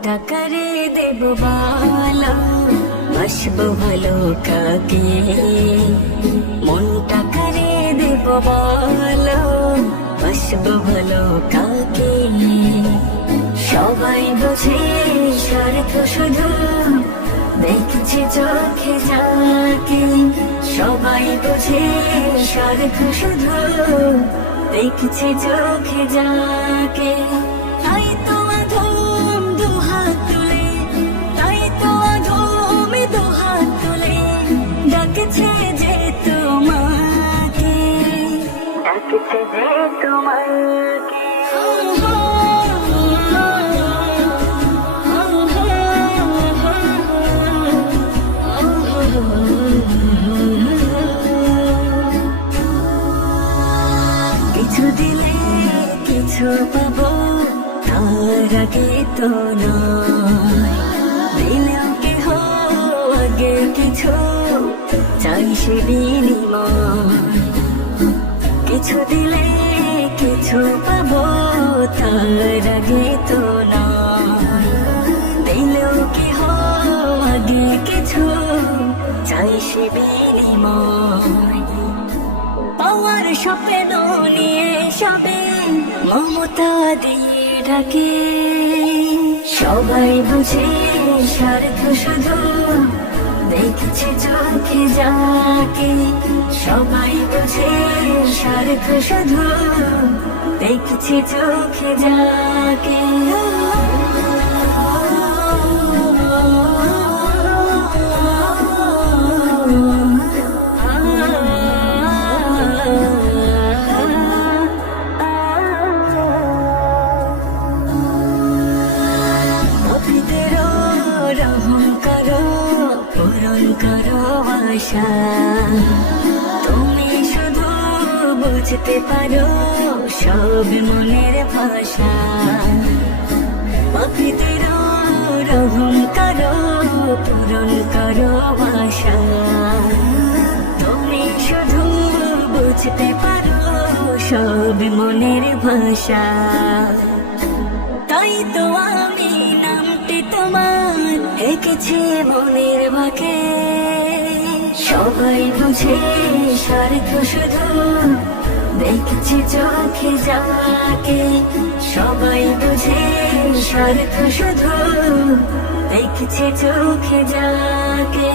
মমতা করে দেববালা আসব ভালো কাকে মনটা করে দেববালা আসব ভালো কাকে সবাই বোঝে স্বার্থ শুধু, দেখছে চোখে যাকে। সবাই বোঝে স্বার্থ শুধু, দেখছে চোখে যাকে। ডাকছে যে তোমাকে কিছু দিলে কিছু পাবো তার আগে তো নয় দিলেও কেহ আগে কিছু চাই সে বিনিময় কিছু দিলে কিছু পাবো, তার আগে তো নয়। দিলেও কেহ আগে কিছু চাই সে বিনিময়। পাওয়ার স্বপ্ন নিয়ে সবে মমতা দিয়ে ডাকে। সবাই বুঝে স্বার্থ শুধু দেখছে চোখে যাকে। সবাই বুঝে স্বার্থ শুধু দেখছে চোখে যাকে। করো পূরণ করো আশা। বুঝতে পারো, সব মনের ভাষা। পাপীদের রহম করো, পূরণ করো আশা। তুমি শুধু বুঝতে পারো, সব মনের ভাষা। তাই তো আমি নামটি তোমার এঁকেছি মনের বাকে। সবাই বুঝে, স্বার্থ শুধু দেখছি চোখে যাকে। সবাই বুঝে স্বার্থ শুধু। দেখছে চোখে যাকে।